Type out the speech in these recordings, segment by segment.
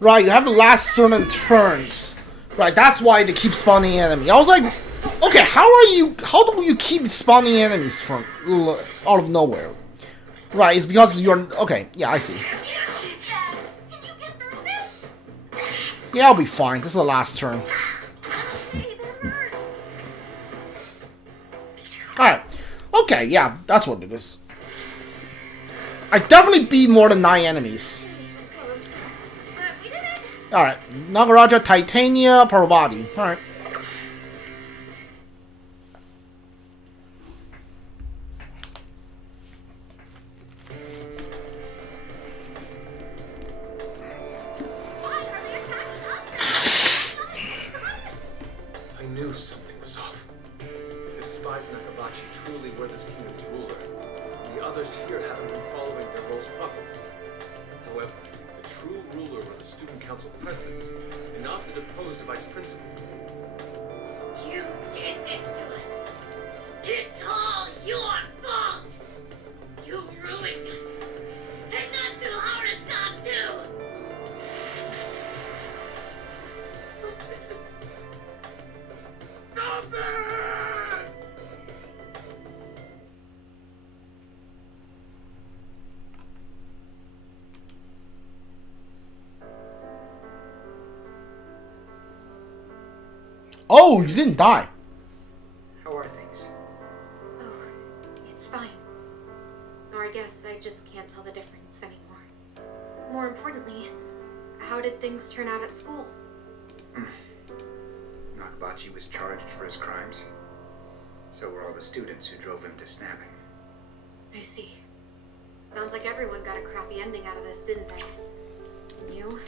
Right, you have to last certain turns. Right, that's why they keep spawning enemy. I was like, okay, how do you keep spawning enemies from out of nowhere? Right, it's because you're, okay, yeah, I see. Yeah, I'll be fine. This is the last turn. Alright. Okay, yeah, that's what it is. I definitely beat more than 9 enemies. Alright. Nagaraja, Titania, Parvati. Alright. I knew something was off. If the despised Nakabachi truly were this kingdom's ruler, the others here haven't been following their roles properly. However, the true ruler were the student council president, and not the deposed vice principal. You did this to us. It's all your fault. You ruined us. And Natsuhara-san too. Stop it! Oh, you didn't die. How are things? Oh, it's fine. Or I guess I just can't tell the difference anymore. More importantly, how did things turn out at school? Nakabachi was charged for his crimes. So were all the students who drove him to snapping. I see. Sounds like everyone got a crappy ending out of this, didn't they? And you?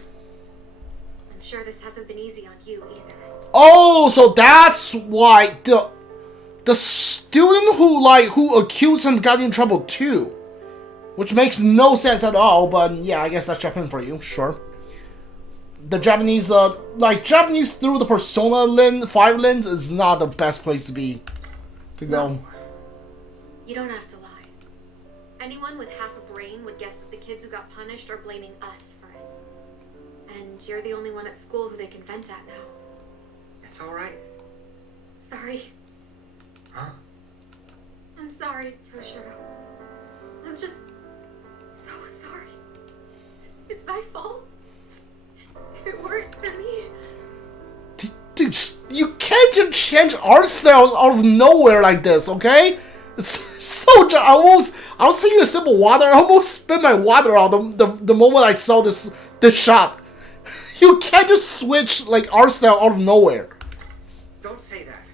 I'm sure this hasn't been easy on you either. Oh, so that's why the student who accused him got in trouble too. Which makes no sense at all, but yeah, I guess that's Japan for you, sure. The Japanese, Japanese through the Persona 5 lens is not the best place to go. No. You don't have to lie. Anyone with half a brain would guess that the kids who got punished are blaming us for it. And you're the only one at school who they can vent at now. It's alright. Sorry. Huh? I'm sorry, Toshiro. I'm just so sorry. It's my fault. If it weren't for me... Dude, you can't just change art styles out of nowhere like this, okay? It's so... I was taking a sip of water, I almost spit my water out the moment I saw this shot. You can't just switch, art style out of nowhere. Don't say that.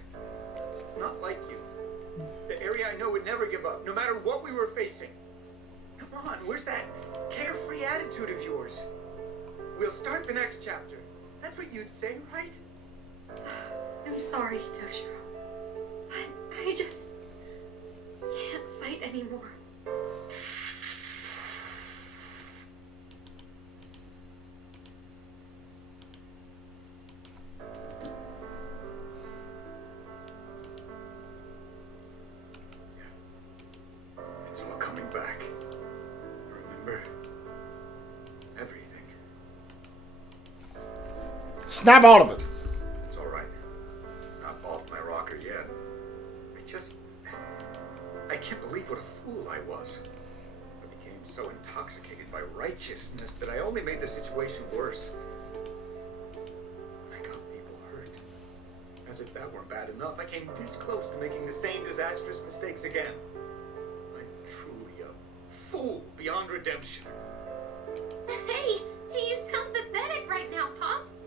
It's not like you. The area I know would never give up, no matter what we were facing. Come on, where's that carefree attitude of yours? We'll start the next chapter. That's what you'd say, right? I'm sorry, Toshiro. But I just can't fight anymore. It's all coming back. Remember? Everything. Snap out of it. It's alright. Not off my rocker yet. I can't believe what a fool I was. I became so intoxicated by righteousness that I only made the situation worse. I got people hurt. As if that weren't bad enough, I came this close to making the same disastrous mistakes again. I'm truly a fool beyond redemption. Hey, you sound pathetic right now, Pops.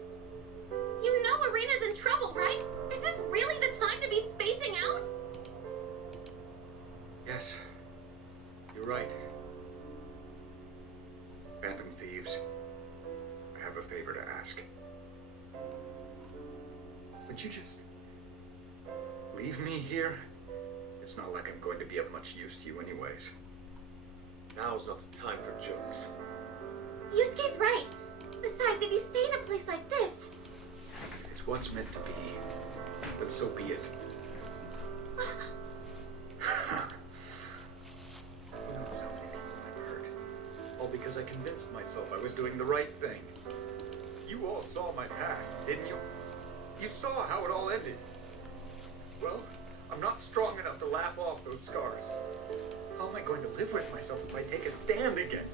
You know Arena's in trouble, right? Is this really the time to be spacing out? Yes, you're right. Phantom Thieves, I have a favor to ask. Would you just leave me here? It's not like I'm going to be of much use to you anyways. Now's not the time for jokes. Yusuke's right. Besides, if you stay in a place like this... It's what's meant to be, but so be it. Who knows how many people I've hurt? All because I convinced myself I was doing the right thing. my past, didn't you? You saw how it all ended. Well, I'm not strong enough to laugh off those scars. How am I going to live with myself if I take a stand again?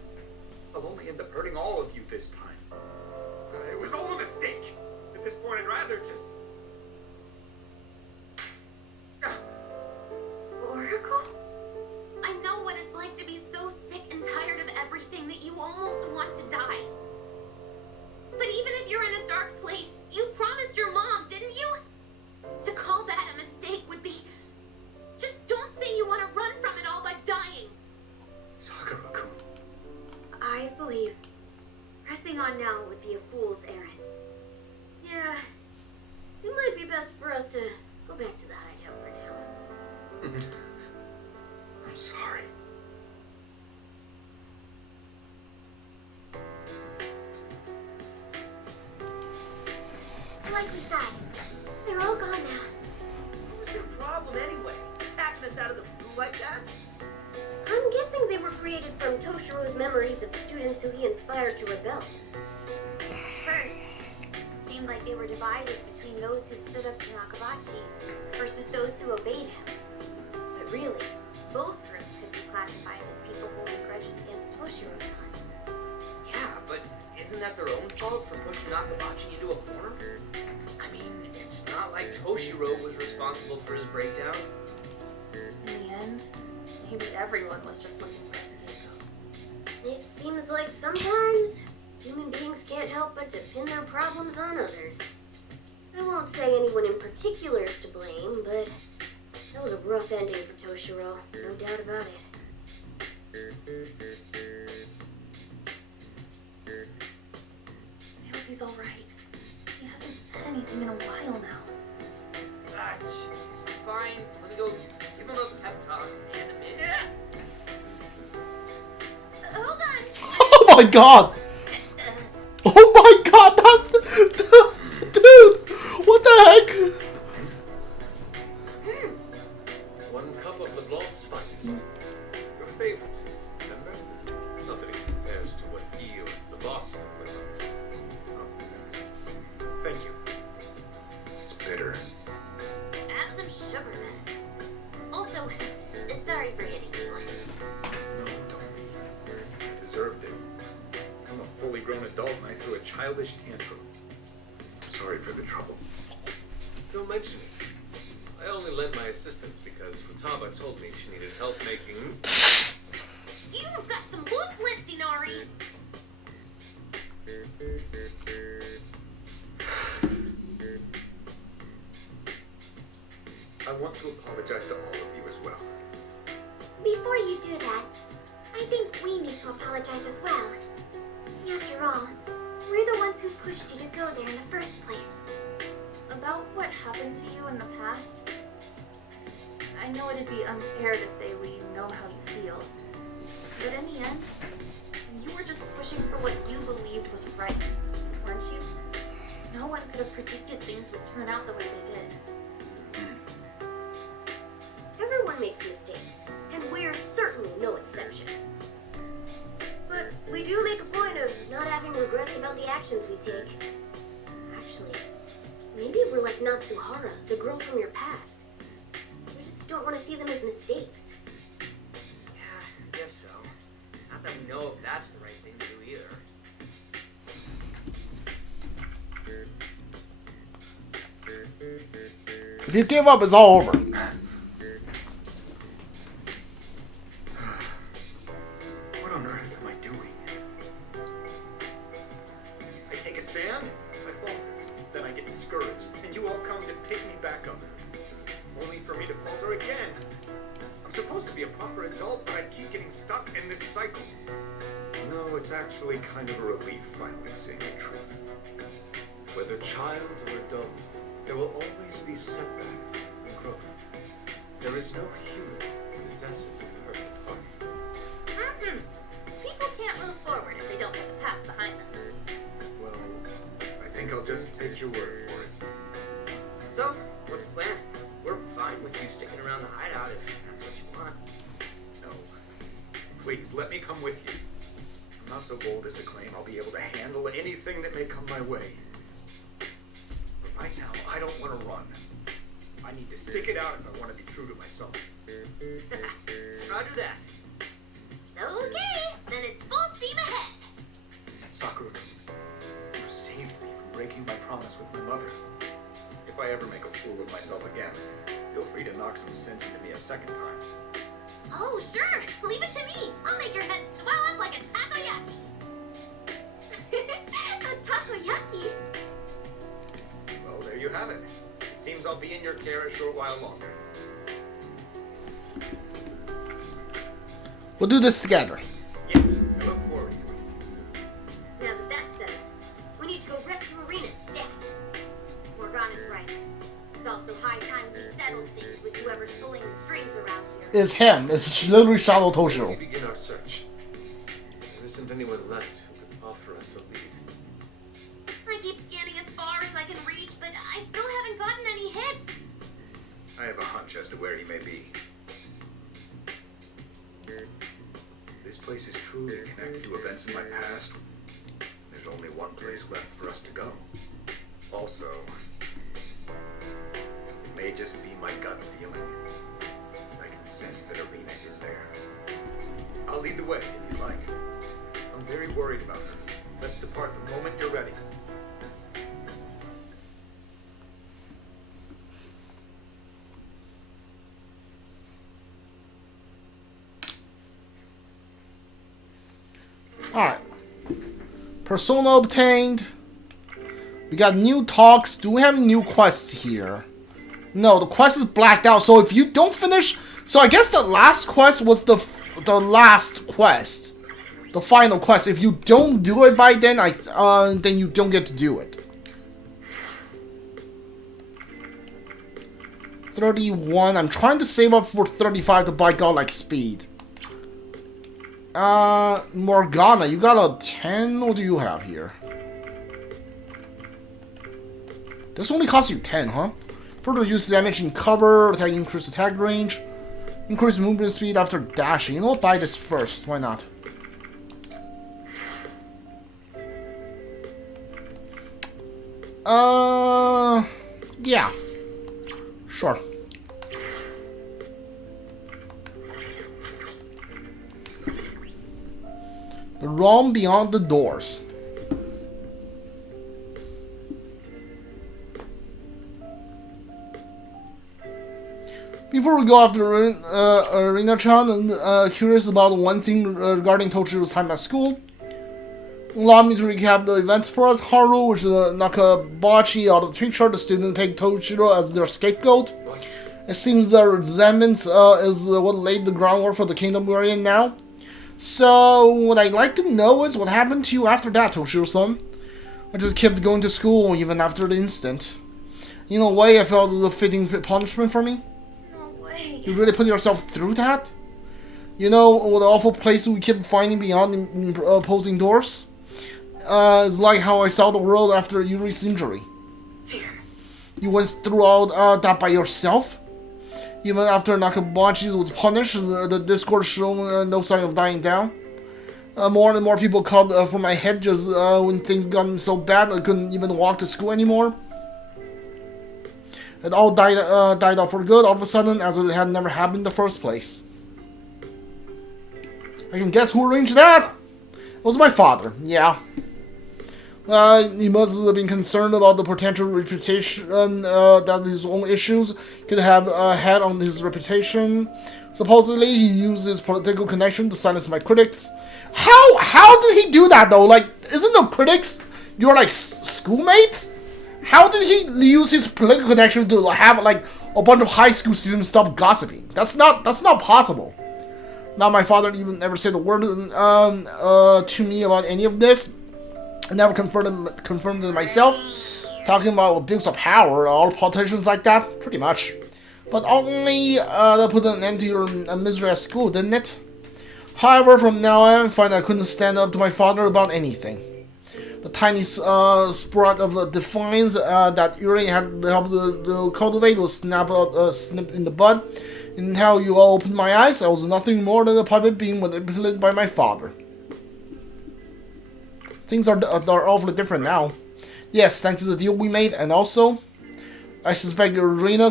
I'll only end up hurting all of you this time. It was all a mistake. At this point, I'd rather just... Oracle? I know what it's like to be so sick and tired of everything that you almost want to die. But even if you're in a dark place, you promised your mom, didn't you? To call that a mistake would be... Just don't say you want to run from it all by dying. Sakura-kun. I believe pressing on now would be a fool's errand. Yeah, it might be best for us to go back to the hideout for now. I'm sorry. Like we thought, they're all gone now. What was their problem anyway? Attacking us out of the blue like that? I'm guessing they were created from Toshiro's memories of students who he inspired to rebel. First, it seemed like they were divided between those who stood up to Nakabachi versus those who obeyed him. But really, both groups could be classified as people holding grudges against Toshiro-san. Yeah, but isn't that their own fault for pushing Nakabachi into a corner? I mean, it's not like Toshiro was responsible for his breakdown. In the end, maybe everyone was just looking for a scapegoat. It seems like sometimes human beings can't help but to pin their problems on others. I won't say anyone in particular is to blame, but that was a rough ending for Toshiro, no doubt about it. I hope he's alright. He hasn't said anything in a while now. Ah, jeez. Fine. Let me go give him a pep talk and hand him in. Hold on! Oh my god! Oh my god! Dude! What the heck? One cup of LeBlanc's finest. Your favorite, remember? Not that it compares to what he or the boss would put on. Oh, Thank you. It's bitter. Add some sugar then. Also, sorry for hitting you. No, don't be. I deserved it. I'm a fully grown adult and I threw a childish tantrum. I'm sorry for the trouble. Don't mention it. I only lent my assistance because Futaba told me she needed help making... You've got some loose lips, Inari. I want to apologize to all of you as well. Before you do that, I think we need to apologize as well. After all, we're the ones who pushed you to go there in the first place. About what happened to you in the past, I know it'd be unfair to say we know how you feel. But in the end, you were just pushing for what you believed was right, weren't you? No one could have predicted things would turn out the way they did. Everyone makes mistakes, and we're certainly no exception. But we do make a point of not having regrets about the actions we take. Actually, maybe we're like Natsuhara, the girl from your past. We just don't want to see them as mistakes. Yeah, I guess so. Not that we know if that's the right thing to do either. If you give up, it's all over. What on earth am I doing? I take a stand, I falter, then I get discouraged, and you all come to pick me back up. Only for me to falter again. I'm supposed to be a proper adult, but I keep getting stuck in this cycle. No, it's actually kind of a relief finally seeing the truth. Whether child or adult, there will always be setbacks and growth. There is no human who possesses a perfect heart. People can't move forward if they don't have the past behind them. Well, I think I'll just take your word for it. So, what's the plan? We're fine with you sticking around the hideout if that's what you want. No. Please, let me come with you. I'm not so bold as to claim I'll be able to handle anything that may come my way. don't want to run. I need to stick it out if I want to be true to myself. Roger that. Okay, then it's full steam ahead. Sakura, you saved me from breaking my promise with my mother. If I ever make a fool of myself again, feel free to knock some sense into me a second time. Oh, sure. Leave it to me. I'll make your head swell up like a takoyaki. A takoyaki? Well, there you have it. It seems I'll be in your care a short while longer. We'll do this together. Yes, I look forward to it. Now that that's settled, we need to go rescue Arena stat. Morgana's right. It's also high time we settled things with whoever's pulling the strings around here. It's him. It's literally Shadow Before we Toshiro. begin our search, there isn't anyone left who could offer us a lead. I keep scanning as far as I can reach, but I still haven't gotten any hits. I have a hunch as to where he may be. This place is truly connected to events in my past. There's only one place left for us to go. Also, it may just be my gut feeling. I can sense that Arena is there. I'll lead the way if you like. I'm very worried about her. Let's depart the moment you're ready. Alright. Persona obtained. We got new talks. Do we have new quests here? No, the quest is blacked out. So if you don't finish... So I guess the last quest was the last quest. The final quest. If you don't do it by then, then you don't get to do it. 31. I'm trying to save up for 35 to buy godlike speed. Morgana, you got a 10? What do you have here? This only costs you 10, huh? Further reduce damage in cover, attack increase attack range, increase movement speed after dashing. You know what? Buy this first. Why not? Yeah. Sure. The realm beyond the doors. Before we go after Arena-chan, I'm curious about one thing regarding Tochiro's time at school. Allow me to recap the events for us. Haru, which is Nakabachi out of the picture, the student pegged Tochiro as their scapegoat. It seems their resentment is what laid the groundwork for the kingdom we're in now. So, what I'd like to know is what happened to you after that, Toshiro-san. I just kept going to school even after the incident. In a way, I felt a fitting punishment for me. No way. You really put yourself through that? You know, what awful place we kept finding beyond opposing doors? It's like how I saw the world after Yuri's injury. You went through all that by yourself? Even after Nakabachi was punished, the discord showed no sign of dying down. More and more people called for my head just when things got so bad I couldn't even walk to school anymore. It all died out for good all of a sudden, as it had never happened in the first place. I can guess who arranged that? It was my father, yeah. He must have been concerned about the potential reputation that his own issues could have had on his reputation. Supposedly, he used his political connection to silence my critics. How did he do that though? Like, isn't the critics your like schoolmates? How did he use his political connection to have like a bunch of high school students stop gossiping? That's not possible. Now my father even never said a word to me about any of this. I never confirmed it myself. Talking about abuse of power, all politicians like that, pretty much. But only that put an end to your misery at school, didn't it? However, from now on, I find I couldn't stand up to my father about anything. The tiny sprout of defiance that Yuri had helped to cultivate was snipped in the bud. And how you all opened my eyes, I was nothing more than a puppet being manipulated by my father. Things are awfully different now. Yes, thanks to the deal we made, and also, I suspect Arena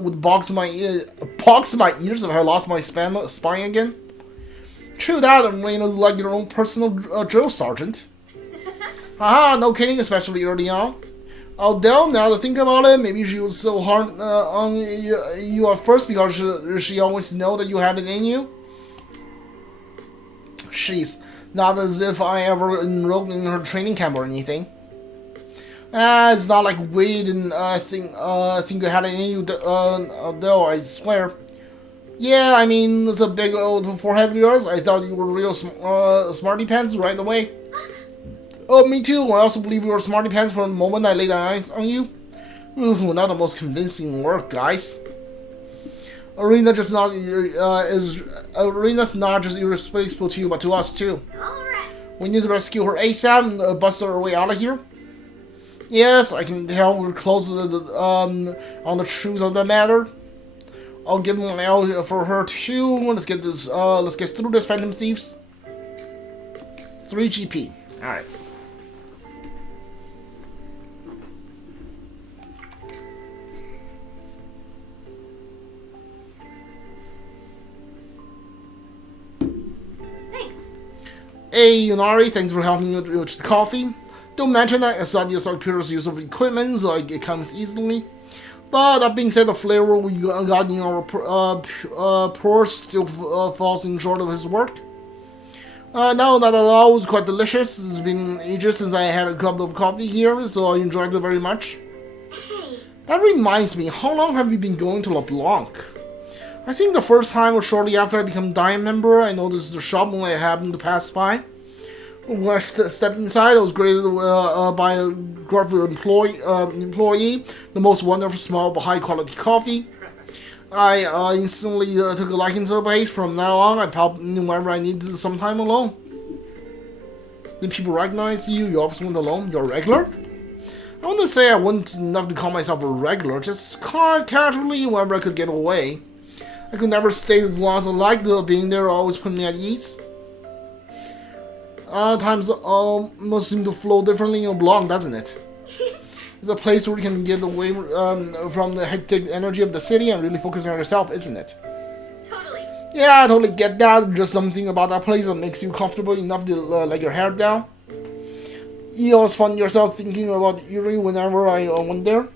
would box my ears if I lost my spine again. True that, Arena's like your own personal drill sergeant. Haha, no kidding, especially early on. Although, now to think about it, maybe she was so hard on you at first because she always know that you had it in you. She's not as if I ever enrolled in her training camp or anything. It's not like we didn't think you had it in you, though, I swear. Yeah, I mean, it's a big old forehead of yours. I thought you were real smarty pants right away. Oh, me too. I also believe you were smarty pants from the moment I laid eyes on you. Ooh, not the most convincing work, guys. Arena's not just irresponsible to you, but to us too. Alright. We need to rescue her ASAP and bust her way out of here. Yes, I can tell we're close to on the truth of the matter. I'll give him an L for her too. Let's get through this, Phantom Thieves. 3 GP. Alright. Thanks. Hey, Yunari, thanks for helping me with the coffee. Don't mention that as I just curious use of equipment, so it comes easily. But that being said, the flavor we got in our pores still falls short of his work. Now that all was quite delicious. It's been ages since I had a cup of coffee here, so I enjoyed it very much. Hey. That reminds me, how long have you been going to LeBlanc? I think the first time was shortly after I became Diamond member. I noticed the shop when I happened to pass by. When I stepped inside, I was greeted by a gruff employee, the most wonderful smell of high-quality coffee. I instantly took a liking to the place. From now on, I pop in whenever I need some time alone. Did people recognize you? You always went alone? You're a regular? I wouldn't say I wasn't enough to call myself a regular, just casually whenever I could get away. I could never stay as long as I liked, being there always put me at ease. Times must seem to flow differently in LeBlanc, doesn't it? It's a place where you can get away from the hectic energy of the city and really focus on yourself, isn't it? Totally. Yeah, I totally get that. Just something about that place that makes you comfortable enough to let your hair down. You always find yourself thinking about Yuri whenever I went there.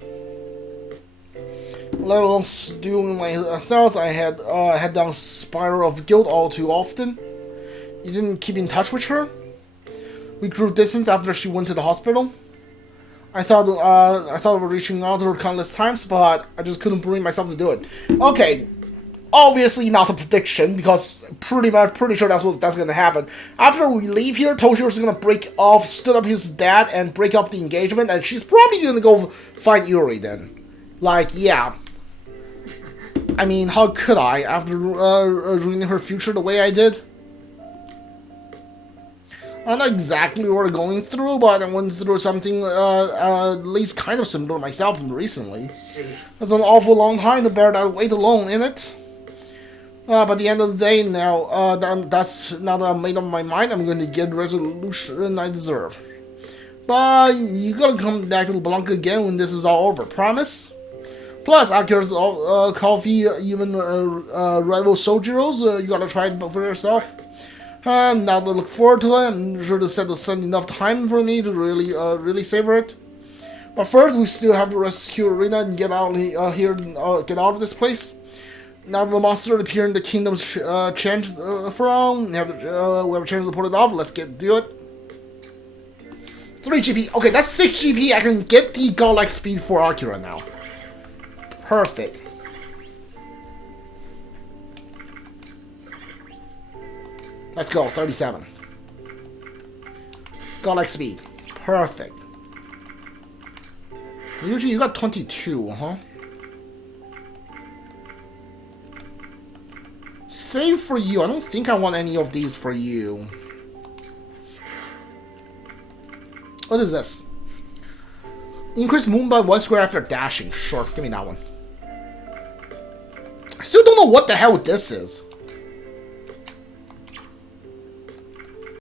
Let alone doing my thoughts, I had down spiral of guilt all too often. You didn't keep in touch with her? We grew distance after she went to the hospital. I thought of reaching out to her countless times, but I just couldn't bring myself to do it. Okay, obviously not a prediction, because pretty sure that's gonna happen. After we leave here, Toshiro's gonna stood up his dad and break up the engagement, and she's probably gonna go find Yuri then. Like, yeah. I mean, how could I, after ruining her future the way I did? I don't know exactly what we're going through, but I went through something at least kind of similar to myself recently. That's an awful long time to bear that weight alone, innit? But at the end of the day, now that's now that I've made up my mind, I'm going to get the resolution I deserve. But you gotta come back to LeBlanc again when this is all over, promise? Plus, Akira's coffee, even rival Sojiro's, you gotta try it for yourself. Now to look forward to it. I'm sure to set aside enough time for me to really savor it. But first, we still have to rescue Arena and get out here, get out of this place. Now the monster appear in the kingdom's changed from. We have a chance to pull it off. Let's do it. 3 GP. Okay, that's 6 GP. I can get the godlike speed for Akira now. Perfect. Let's go, 37. Godlike speed. Perfect. Usually you got 22, huh? Save for you. I don't think I want any of these for you. What is this? Increase movement by 1 square after dashing. Sure, give me that one. I still don't know what the hell this is.